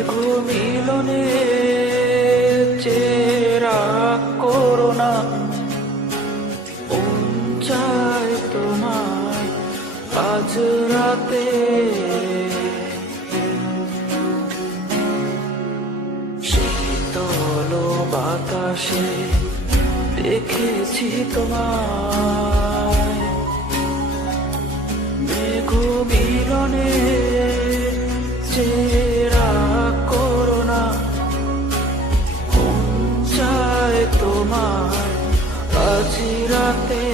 মেঘ মিলনে চেরা করোনা চায় তোমায় আজ রাতে। শীতল বাতাসে দেখেছি তোমায়, মেঘ মিলনে চেরা করোনা চায় তোমায় আজ রাতে।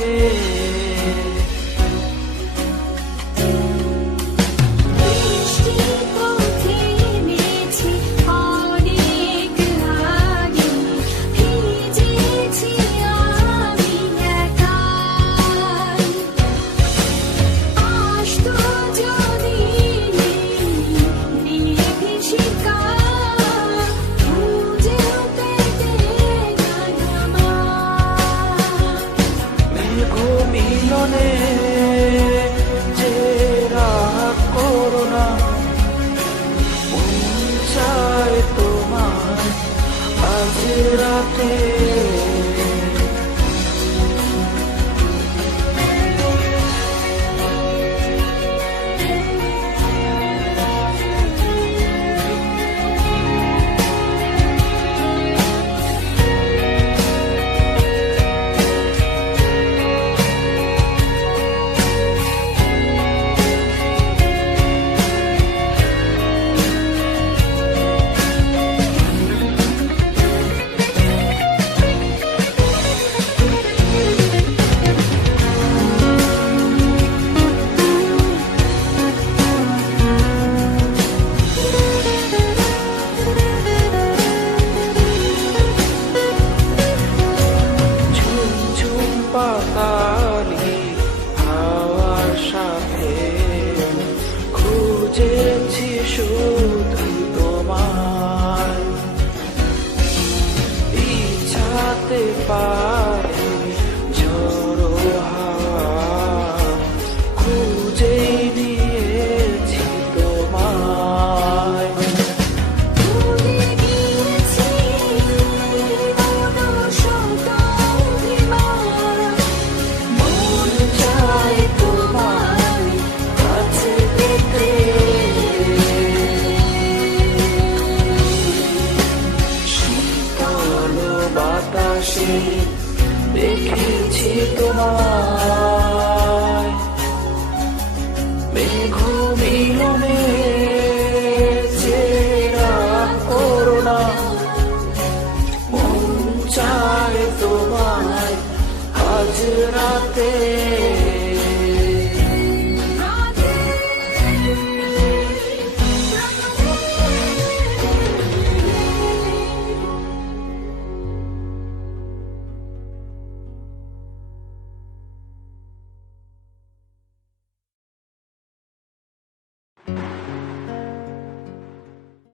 মিলনে চেরা করোনা চায় তোমার আজ রাতে। পাতালি হাওয়ার সাথে খুঁজেছি শুধু তোমার, ইচ্ছাতে পারে ঝড়ো হাওয়া খুঁজে নিয়েছি তোমায়। বাতাসে দেখেছি তোমায়, মেঘ মিলনে চেরা করোনা চায় তোমায় আজ রাতে।